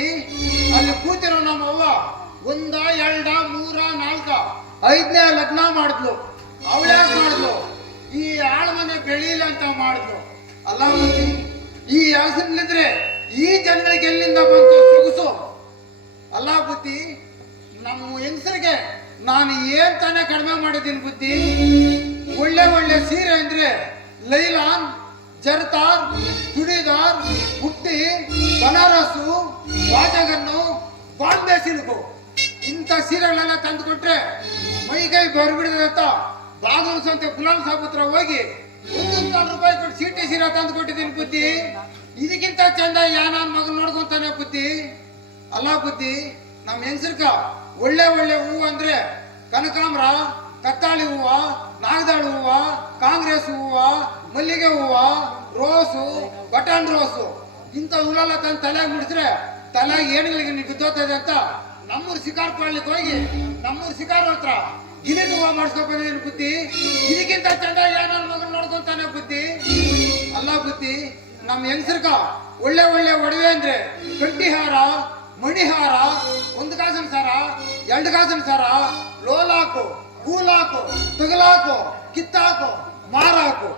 ಬುದ್ಧಿ, ಅಲ್ಲಿ ಕೂತಿರೋ ನಮ್ಮವ್ವ ಒಂದ ಎರಡ ಮೂರ ನಾಲ್ಕ ಐದನೇ ಲಗ್ನ ಮಾಡಿದ್ಲು. ಅವಳ್ಯಾಕೆ ಮಾಡಿದ್ಲು? ಈ ಆಳ್ಮನೆ ಬೆಳೀಲಿ ಅಂತ ಮಾಡಿದ್ಲು. ಅಲ್ಲ ಬುದ್ಧಿ, ಈ ಹಸನ್ಲಿದ್ರೆ ಈ ಜನಗಳಿಗೆ ಎಲ್ಲಿಂದ ಬಂತು ಸೊಗಸು? ಅಲ್ಲ ಬುದ್ಧಿ, ನಮ್ಮ ಹೆಂಗಸರಿಗೆ ನಾನು ಏನ್ ತಾನೇ ಕಡಿಮೆ ಮಾಡಿದ್ದೀನಿ ಬುದ್ಧಿ? ಒಳ್ಳೆ ಒಳ್ಳೆ ಸೀರೆ ಅಂದ್ರೆ ಲೈಲಾನ್, ಜರ್ತಾರ್, ಚುಡಿದಾರ್, ಬುಟ್ಟಿ, ಬನಾರಸು, ವಾಜಗನ್ನು, ಬಾಂಬೆ ಸಿಲ್ಕು ಇಂಥ ಸೀರೆಗಳೆಲ್ಲ ತಂದು ಕೊಟ್ರೆ ಮೈಕೈ ಬರ್ಬಿಡಿದೆ ಅಂತ ಬಾಗಿಲು ಸಂತೆ ಗುಲಾಮ್ ಸಾಬ್ ಹತ್ರ ಹೋಗಿ 1,000 ರೂಪಾಯಿ ಕೊಟ್ಟು ಸೀಟಿ ಸೀರೆ ತಂದು ಕೊಟ್ಟಿದ್ದೀನಿ ಬುದ್ಧಿ. ಇದಕ್ಕಿಂತ ಚಂದ ಯಾನ ಮಗನ್ ನೋಡ್ಕೊಂತಾನೆ ಬುದ್ಧಿ. ಅಲ್ಲ ಬುದ್ಧಿ, ನಮ್ಮ ಹೆಂಗಸರ್ಕ ಒಳ್ಳೆ ಒಳ್ಳೆ ಹೂವು ಅಂದ್ರೆ ಕನಕಾಂಬ್ರ, ಕತ್ತಾಳಿ ಹೂವ, ನಾಗದಾಳು ಹೂವ, ಕಾಂಗ್ರೆಸ್ ಹೂವ, ಮಲ್ಲಿಗೆ ಹೂವ, ರೋಸು, ಬಟನ್ ರೋಸು ಇಂಥ ಹೂವೆಲ್ಲ ತಂದು ತಲೆಗೆ ಮುಡಿದ್ರೆ ತಲೆಗೆ ಏನುಗಳಿಗೆ ಬಿದ್ದೋಗ್ತದೆ ಅಂತ ನಮ್ಮೂರು ಶಿಕಾರ್ ಕೊಡ್ಲಿಕ್ಕೆ ಹೋಗಿ ನಮ್ಮೂರು ಶಿಕಾರ್ ಹತ್ರ ಗಿಲಿನ ಹೂವ ಮಾಡಿಸ್ಕೊಂಡ್ ಬಂದಿದ್ದೀನಿ ಬುದ್ಧಿ. ಇದಕ್ಕಿಂತ ಚಂದ ಏನೋ ಮಗನ್ ನೋಡ್ಕೊಂತಾನೆ ಬುದ್ಧಿ. ಅಲ್ಲ ಬುದ್ಧಿ, ನಮ್ಮ ಹೆಂಗಸರ್ಗ ಒಳ್ಳೆ ಒಳ್ಳೆ ಒಡವೆ ಅಂದ್ರೆ ಗಂಟಿಹಾರ, ಮಣಿಹಾರ, 1 ಕಾಸಿನ ಸರ, 2 ಕಾಸಿನ ಸರ, ಲೋಲಾಕು, ಕೂಲಾಕು, ತಗಲಾಕು, ಕಿತ್ತಾಕು, ಮಾರಾಕು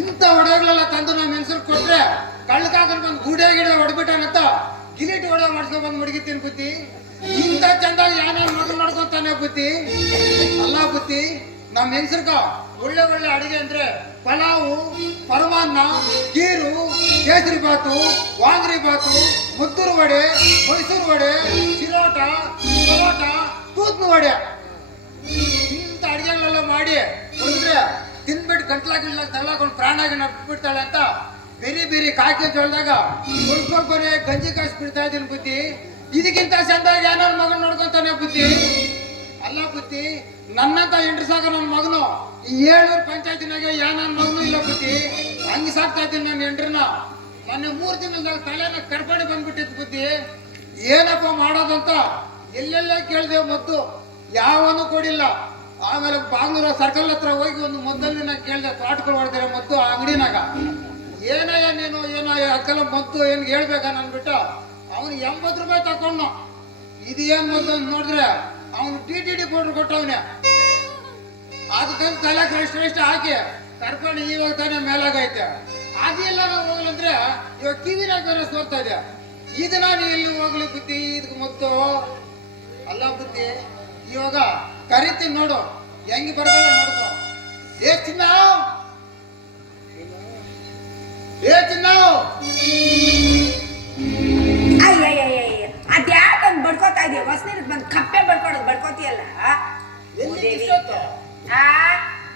ಇಂಥ ಒಡವೆಗಳೆಲ್ಲ ತಂದು ನಮ್ಮ ಹೆಂಗಸರು ಕೊಟ್ರೆ ಕಳ್ಳಕಾಕನ್ ಬಂದು ಗೂಡೆ ಗಿಡ ಹೊಡ್ಬಿಟ್ಟಾನಂತ ಗಿಲಿಟ್ ಒಡವೆ ಮಾಡ್ಸ್ಕೊಂಡ್ ಬಂದು ಮಡಗಿತೀನಿ ಬುದ್ಧಿ. ಇಂಥ ಚಂದ ಯಾನೇನು ಮಗನ್ ನೋಡ್ಕೊಂತಾನೆ ಬುದ್ಧಿ. ಅಲ್ಲ ಬುದ್ಧಿ, ನಮ್ಮ ಹೆಂಗಸರ್ಗ ಒಳ್ಳೆ ಒಳ್ಳೆ ಅಡಿಗೆ ಅಂದ್ರೆ ಪಲಾವು, ಪರಮಾನ್ನ, ಕೀರು, ಕೇಸರಿ ಬಾತು, ವಾಂಗ್ರಿ ಬಾತು, ಮುತ್ತೂರು ವಡೆ, ಮೈಸೂರು ವಡೆ, ಚಿರೋಟ, ಪರೋಟ, ತೂತ್ನ ವಡೆ ಇಂಥ ಅಡಿಗೆಗಳೆಲ್ಲ ಮಾಡಿ ಹೊಡೆದ್ರೆ ತಿನ್ಬಿಟ್ಟು ಗಂಟ್ಲಾಗಿಲ್ಲ ತಗ್ಲಾಕೊಂಡು ಪ್ರಾಣಾಗಿ ಬಿಡ್ತಾಳೆ ಅಂತ ಬೇರೆ ಬೇರೆ ಕಾಕಿ ಜೊಳ್ದಾಗ ಸ್ವಲ್ಪನೇ ಗಂಜಿ ಕಾಸು ಬಿಡ್ತಾ ಇದ್ದೀನಿ ಬುದ್ಧಿ. ಇದಕ್ಕಿಂತ ಚಂದಾಗಿ ನನ್ನ ಮಗನ್ ನೋಡ್ಕೊಂತಾನೆ ಬುದ್ಧಿ. ಅಲ್ಲ ಬುದ್ಧಿ, ನನ್ನಂತ ಹೆಂಡ್ರು ಸಾಕ ನನ್ನ ಮಗನು ಈ 7 ಪಂಚಾಯತಿನಾಗೆ ನನ್ನ ಮಗನು ಇಲ್ಲ ಬುದ್ಧಿ. ಹಂಗೆ ಸಾಕ್ತಾ ಇದ್ದೀನಿ ನನ್ನ ಹೆಂಡ್ರನ್ನ. ಮೊನ್ನೆ 3 ತಿಂಗಳದಾಗ ತಲೆನ ಕರ್ಪಣೆ ಬಂದ್ಬಿಟ್ಟಿತ್ತು ಬುದ್ಧಿ. ಏನಪ್ಪ ಮಾಡೋದಂತ ಎಲ್ಲೆಲ್ಲ ಕೇಳಿದೆ, ಮದ್ದು ಯಾವನು ಕೊಡಿಲ್ಲ. ಆಮೇಲೆ ಬಾಂಗ್ಳೂರ ಸರ್ಕಲ್ ಹತ್ರ ಹೋಗಿ ಒಂದು ಮದ್ದನ್ನ ಕೇಳಿದೆ, ತೋಟಗಳು ಹೊಡೆದಿರೋ ಮದ್ದು ಆ ಅಂಗಡಿನಾಗ. ಏನಯ್ಯ ನೀನು ಏನೋ ಅಕ್ಕಲ್ಲ ಮದ್ದು ಏನ್ ಹೇಳ್ಬೇಕಾ ನನ್ಬಿಟ್ಟು ಅವನು 80 ರೂಪಾಯಿ ತಕೊಂಡು ಇದೇನ್ ಮದ್ದು ಅಂತ ನೋಡಿದ್ರೆ ಅವನು TTD ಪೌಡರ್ ಕೊಟ್ಟವನೆ. ಅದಕ್ಕೆ ತಲೆಗೆ ಎಷ್ಟು ಹಾಕಿ ಕರ್ಕೊಂಡು ಇವಾಗ ತಾನೇ ಮೇಲಾಗೈತೆ. ಅದೆಲ್ಲ ನಾವು ಹೋಗ್ಲಂದ್ರೆ ಇವಾಗ ಕಿವಿನಾಗ ಬೇರೆ ಸೋರ್ತಾ ಇದೆ. ಇದನ್ನ ನೀ ಎಲ್ಲಿ ಹೋಗ್ಲಿ ಬುದ್ಧಿ, ಇದಕ್ಕೆ ಮದ್ದು. ಅಲ್ಲ ಬುದ್ಧಿ, ಇವಾಗ ಕರಿತೀನಿ ನೋಡು ಹೆಂಗ್ ಬರಲ್ಲ ನೋಡ್ಕೊ. ಏ ಚಿನ್ನ, ಏ ಚಿನ್ನ, ಅದ್ಯಾಕಂದ್ ಬಡ್ಕೋತಾ ಇದೀಯ? ಹೊಸನೀರ್ ಬಂದ್ ಕಪ್ಪೆ ಬಡ್ಕೊಳೋದು ಬಡ್ಕೋತಿಯಲ್ಲ.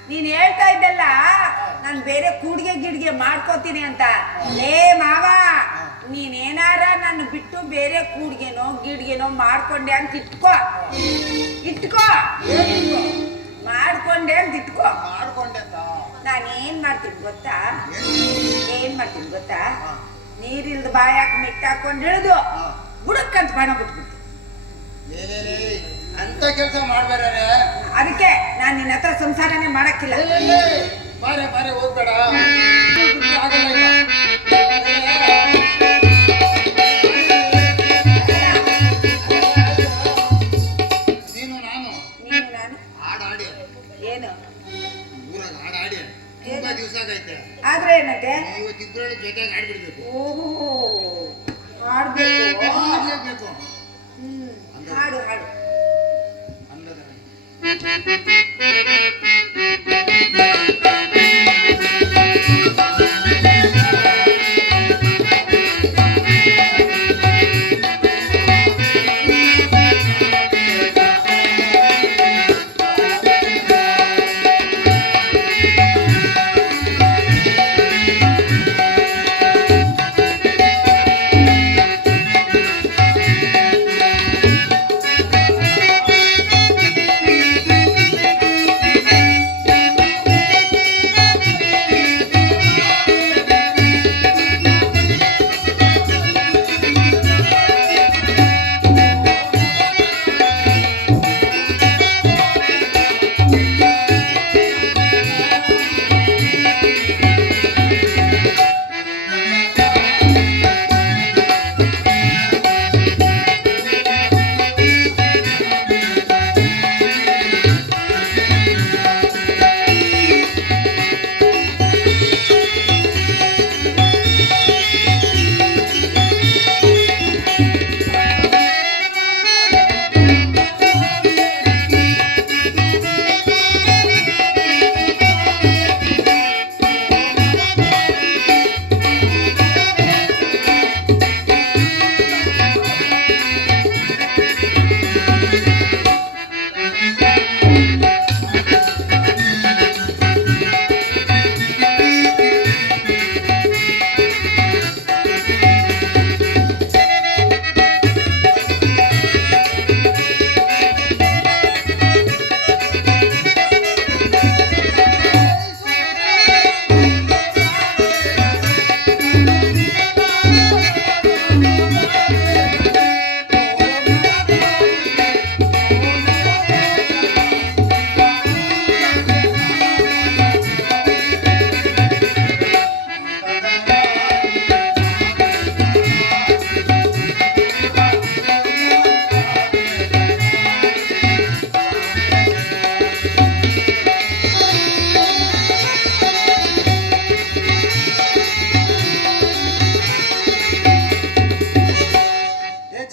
ನೀನ್ ಹೇಳ್ತಾ ಇದ್ದಲ್ಲ ನಾನ್ ಬೇರೆ ಕೂಡ್ಗೆ ಗಿಡ್ಗೆ ಮಾಡ್ಕೋತೀನಿ ಅಂತ. ಲೇ ಮಾವ, ನೀನೇನಾರ ನನ್ನ ಬಿಟ್ಟು ಬೇರೆ ಕೂಡ್ಗೆನೋ ಗಿಡ್ಗೆನೋ ಮಾಡ್ಕೊಂಡೆ ಅಂತ ಇಟ್ಕೋ. ಮಾಡ್ಕೊಂಡೆ ಅಂತ ಇಟ್ಕೋ. ನಾನೇನ್ ಮಾಡ್ತೀನಿ ಗೊತ್ತಾ? ನೀರಿಲ್ದ ಬಾಯಾಕ ಮಿಟ್ಟಾಕೊಂಡು ಇಳಿದು ಬುಡಕ್ಕಂತ ಬಾಣ ಬಿಟ್ಬಿಟ್ಟು ಅಂತ ಕೆಲಸ ಮಾಡ್ಬೇಡ. ಅದಕ್ಕೆ ನಾನು ನಿನ್ನ ಹತ್ರ ಸಂಸಾರನೇ ಮಾಡಕ್ಕಿಲ್ಲ. ಬಾರೆ ಬಾರೆ ಹೋಗ್ಬೇಡ. ನೀನು ನಾನು ಹಾಡಾಡಿ ಏನು ಊರಾಗ ಹಾಡಾಡಿ ತುಂಬಾ ದಿವಸ ಆಗೈತೆ. ಆದ್ರೆ ಏನಂತೆ ಇವತ್ತಿಬ್ಬರು ಜೊತೆಗೆ ಆಡ್ಬಿಡ್ಬೇಕು. ಓಹೋ, ಹಾಡ್ಬೇಕು. ಹಾಡ್ಲೇಬೇಕು. ಹಾಡು ಹಾಡು.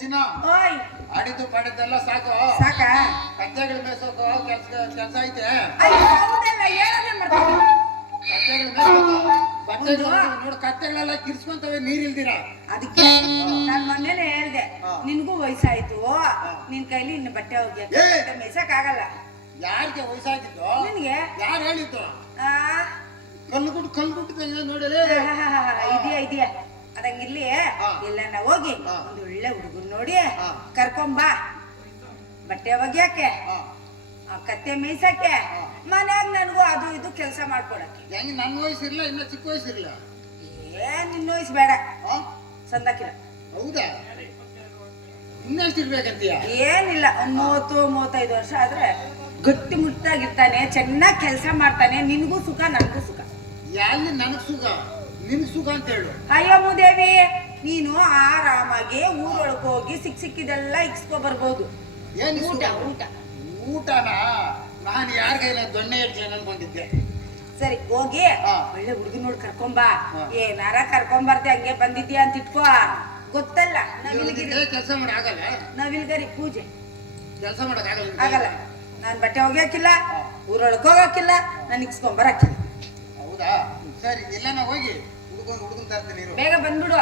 ಚಿನ್ನ ಓಯ್ ಆಡಿದ್ದು ಪಾಡಿದ್ದೆಲ್ಲ ಸಾಕು. ಸಾಕ ಕತ್ತೆಗಳು ಮೇಯ್ಸೋಕು ಕೆಲ್ಸ ಐತೆ. ಅಯ್ಯೋ ಹೌದಲ್ಲ ಹೇಳೋದೇ ಮಾಡ್ತೀನಿ. ಕತ್ತೆಗಳು ಮೇಯ್ಸೋಕು ಬಟ್ಟೆಗಳು ನೋಡು ಕತ್ತೆಗಳೆಲ್ಲ ಕಿರ್ಸ್ಕೊಂತವೆ ನೀರಿಲ್ದಿರ. ಅದಕ್ಕೆ ನಾನ್ ಮೊನ್ನೆನೆ ಹೇಳ್ದೆ ನಿನ್ಗೂ ವಯಸ್ಸಾಯ್ತು ನಿನ್ ಕೈಲಿ ಇನ್ನು ಬಟ್ಟೆ ಹೋಗ್ಯಕ್ಕೆ ಮೇಯ್ಸಕ್ ಆಗಲ್ಲ. ಯಾರಿಗೆ ವಯಸ್ಸಾಗಿದ್ದು? ನಿನ್ಗೆ ಯಾರು ಹೇಳಿದ್ದು? ಆ ಕಲ್ಗುಟ್ಟು ನೋಡಲೇ ಇದೆಯಾ ಅದಂಗಿರ್ಲಿ ಎಲ್ಲನ ಹೋಗಿ ಒಂದು ಒಳ್ಳೆ ಹುಡುಗನ್ ನೋಡಿ ಕರ್ಕೊಂಬಾ ಬಟ್ಟೆ ಒಗ್ಯಾಕೆ ಕತ್ತೆ ಮೇಯ್ಸಕ್ಕೆ ಮನ್ಯಾಗ ನನ್ಗೂ ಅದು ಇದು ಕೆಲಸ ಮಾಡ್ಕೊಡಕ್ಕೆ. ಹೆಂಗ್ ನನ್ನ ವಯಸ್ಸಿರ್ಲ ಇನ್ನ ಚಿಕ್ಕ ವಯಸ್ಸಿರ್ಲ? ನಿನ್ನ ವಯಸ್ಸು ಬೇಡ ಸಂದಾಕಿಲ್ಲ. ಹೌದಾ? ಇನ್ನೆಷ್ಟು ಇರ್ಬೇಕಂತೀಯ? ಏನಿಲ್ಲ ಒಂದ್ 30-35 ವರ್ಷ ಆದ್ರೆ ಗಟ್ಟಿ ಮುಟ್ಟಾಗಿರ್ತಾನೆ, ಚೆನ್ನಾಗಿ ಕೆಲಸ ಮಾಡ್ತಾನೆ, ನಿನ್ಗೂ ಸುಖ ನನ್ಗೂ ಸುಖ. ಎಲ್ಲಿ ನನಗ್ ಸುಖ ನಿನ್ ಸುಖ ಅಂತ ಹೇಳು. ಅಯ್ಯೋ ಮೂದೇವಿ ನೀನು ಆರಾಮಾಗಿ ಊರೊಳಗೆ ಹೋಗಿ ಸಿಕ್ಕಿದೆಲ್ಲ ಇಕ್ಸ್ಕೊ ಬರ್ಬೋದು. ಏನ್ ಊಟ ಊಟ ಊಟನ ನಾನು ಯಾರಿಗೈನ ದೊಣ್ಣೆ ಇಡ್ತೇನೆ ಅನ್ಕೊಂಡಿದ್ದೆ. ಸರಿ ಹೋಗಿ ಒಳ್ಳೆ ಹುಡುಗಿ ನೋಡಿ ಕರ್ಕೊಂಬಾ. ಏನಾರ ಕರ್ಕೊಂಬರ್ತೆ ಹಂಗೆ ಬಂದಿದ್ಯಾ ಅಂತ ಇಟ್ಕೋ. ಗೊತ್ತಲ್ಲ ನವಿಲ್ಗಿರಿ ಕೆಲಸ ಮಾಡಕ್ ಆಗಲ್ಲ. ನವಿಲ್ಗರಿ ಪೂಜೆ ಕೆಲಸ ಮಾಡಕ್ ಆಗಲ್ಲ. ನಾನ್ ಬಟ್ಟೆ ಒಗ್ಯಾಕಿಲ್ಲ, ಊರೊಳಗೆ ಹೋಗಕ್ಕಿಲ್ಲ, ನಾನು ಇಕ್ಸ್ಕೊಂಬರಕ್ಕಿಲ್ಲ. ಹೌದಾ? ಸರಿ ಎಲ್ಲ ನಾ ಹೋಗಿ ಹುಡುಗನ್ ತರ್ತೀನಿ. ಬೇಗ ಬಂದ್ಬಿಡುವ.